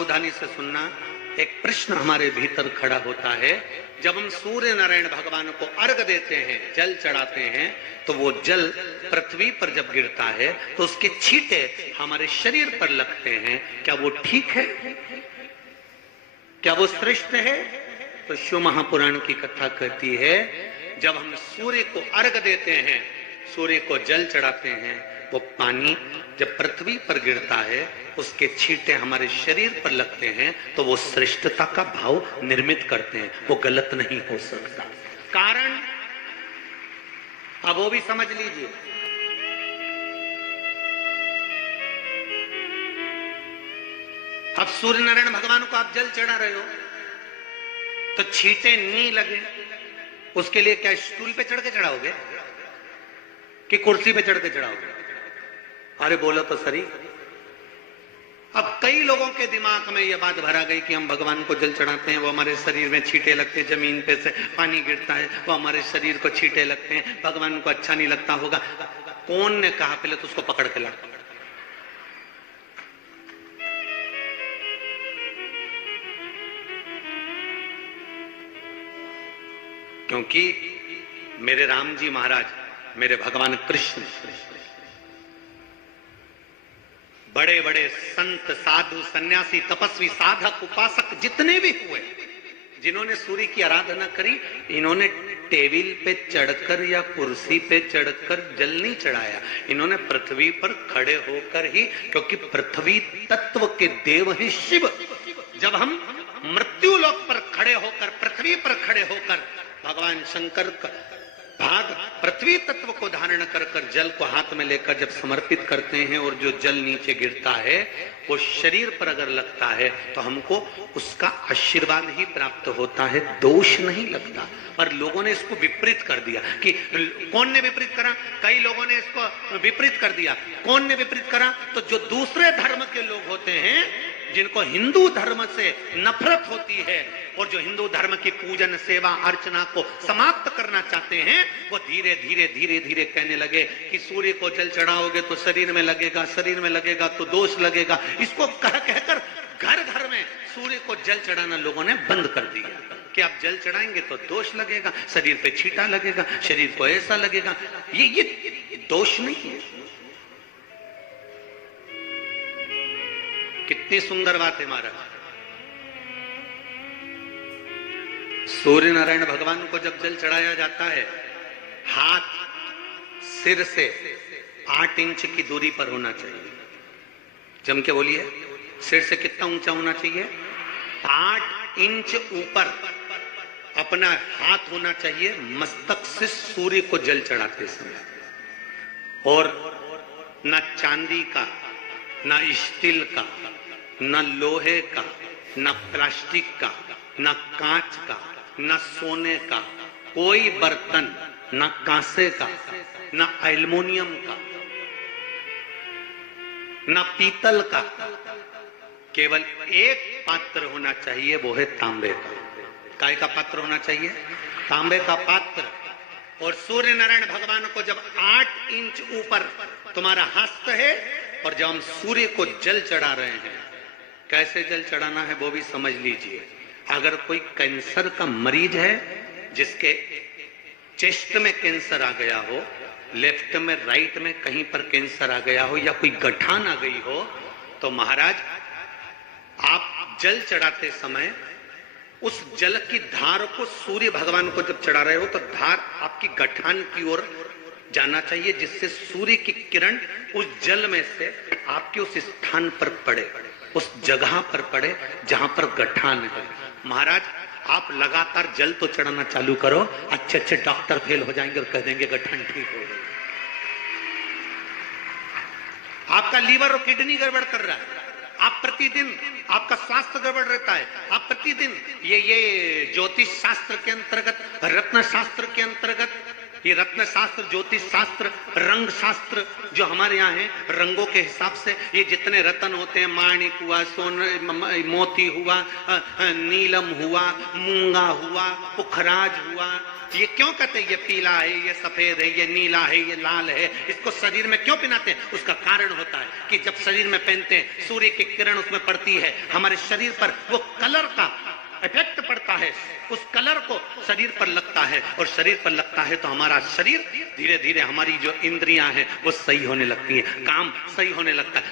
सावधानी से सुनना। एक प्रश्न हमारे भीतर खड़ा होता है, जब हम सूर्य नारायण भगवान को अर्घ देते हैं, जल चढ़ाते हैं, तो वो जल पृथ्वी पर जब गिरता है तो उसके छींटे हमारे शरीर पर लगते हैं। क्या वो ठीक है? क्या वो श्रेष्ठ है? तो शिव महापुराण की कथा कहती है, जब हम सूर्य को अर्घ देते हैं, सूर्य को जल चढ़ाते हैं, वो पानी जब पृथ्वी पर गिरता है, उसके छींटे हमारे शरीर पर लगते हैं, तो वो श्रेष्ठता का भाव निर्मित करते हैं। वो गलत नहीं हो सकता। कारण अब वो भी समझ लीजिए। अब सूर्य नारायण भगवान को आप जल चढ़ा रहे हो, तो छींटे नहीं लगे, उसके लिए क्या स्टूल पे चढ़ के चढ़ाओगे कि कुर्सी पे चढ़ के चढ़ाओगे? अरे बोलो तो सही। अब कई लोगों के दिमाग में यह बात भरा गई कि हम भगवान को जल चढ़ाते हैं, वो हमारे शरीर में छींटे लगते हैं, जमीन पे से पानी गिरता है, वो हमारे शरीर को छींटे लगते हैं, भगवान को अच्छा नहीं लगता होगा। कौन ने कहा? पहले तो उसको पकड़ के ला। क्योंकि मेरे राम जी महाराज, मेरे भगवान कृष्ण, बड़े बड़े संत, साधु, सन्यासी, तपस्वी, साधक, उपासक जितने भी हुए, जिन्होंने सूर्य की आराधना करी, इन्होंने टेबल पे चढ़कर या कुर्सी पे चढ़कर जल नहीं चढ़ाया। इन्होंने पृथ्वी पर खड़े होकर ही, क्योंकि पृथ्वी तत्व के देव हैं शिव। जब हम मृत्यु लोक पर खड़े होकर, पृथ्वी पर खड़े होकर भगवान शंकर का भाग पृथ्वी तत्व को धारण कर कर जल को हाथ में लेकर जब समर्पित करते हैं, और जो जल नीचे गिरता है वो शरीर पर अगर लगता है तो हमको उसका आशीर्वाद ही प्राप्त होता है, दोष नहीं लगता। पर लोगों ने इसको विपरीत कर दिया। कि कौन ने विपरीत करा? कई लोगों ने इसको विपरीत कर दिया। कौन ने विपरीत करा? तो जो दूसरे धर्म के लोग होते हैं, जिनको हिंदू धर्म से नफरत होती है और जो हिंदू धर्म की पूजन, सेवा, अर्चना को समाप्त करना चाहते हैं, वो धीरे धीरे धीरे धीरे कहने लगे कि सूर्य को जल चढ़ाओगे तो शरीर में लगेगा, शरीर में लगेगा तो दोष लगेगा। इसको कह कहकर घर घर में सूर्य को जल चढ़ाना लोगों ने बंद कर दिया कि आप जल चढ़ाएंगे तो दोष लगेगा, शरीर पे छींटा लगेगा, शरीर को ऐसा लगेगा। ये दोष नहीं है। कितनी सुंदर बात है महाराज। सूर्य नारायण भगवान को जब जल चढ़ाया जाता है, हाथ सिर से 8 इंच की दूरी पर होना चाहिए। जम के बोलिए, सिर से कितना ऊंचा होना चाहिए? 8 इंच ऊपर अपना हाथ होना चाहिए मस्तक से सूर्य को जल चढ़ाते समय। और ना चांदी का, ना स्टील का, न लोहे का, न प्लास्टिक का, न कांच का, न सोने का कोई बर्तन, न कांसे का, न एल्युमिनियम का, न पीतल का, केवल एक पात्र होना चाहिए, वो है तांबे का। काय का पात्र होना चाहिए? तांबे का पात्र। और सूर्य नारायण भगवान को जब 8 इंच ऊपर तुम्हारा हस्त है, और जब हम सूर्य को जल चढ़ा रहे हैं, कैसे जल चढ़ाना है वो भी समझ लीजिए। अगर कोई कैंसर का मरीज है, जिसके चेस्ट में कैंसर आ गया हो, लेफ्ट में, राइट में कहीं पर कैंसर आ गया हो, या कोई गठान आ गई हो, तो महाराज आप जल चढ़ाते समय उस जल की धार को सूर्य भगवान को जब चढ़ा रहे हो, तो धार आपकी गठान की ओर जाना चाहिए, जिससे सूर्य की किरण उस जल में से आपके उस स्थान पर पड़े, उस जगह पर पड़े जहां पर गठान है। महाराज आप लगातार जल तो चढ़ाना चालू करो, अच्छे अच्छे डॉक्टर फेल हो जाएंगे और कह देंगे गठान ठीक हो गई। आपका लीवर और किडनी गड़बड़ कर रहा है, आप प्रतिदिन, आपका स्वास्थ्य गड़बड़ रहता है, आप प्रतिदिन ये ज्योतिष शास्त्र के अंतर्गत, रत्न शास्त्र के अंतर्गत ये रत्न शास्त्र, ज्योतिष शास्त्र, रंग शास्त्र जो हमारे यहाँ है, रंगों के हिसाब से ये जितने रत्न होते हैं, माणिक हुआ, सोन मोती हुआ, नीलम हुआ, मूंगा हुआ, पुखराज हुआ, ये क्यों कहते हैं ये पीला है, ये सफेद है, ये नीला है, ये लाल है, इसको शरीर में क्यों पहनाते हैं? उसका कारण होता है कि जब शरीर में पहनते हैं सूर्य की किरण उसमें पड़ती है, हमारे शरीर पर वो कलर का इफेक्ट पड़ता है, उस कलर को शरीर पर लगता है, और शरीर पर लगता है तो हमारा शरीर धीरे धीरे, हमारी जो इंद्रियां हैं वो सही होने लगती हैं, काम सही होने लगता है।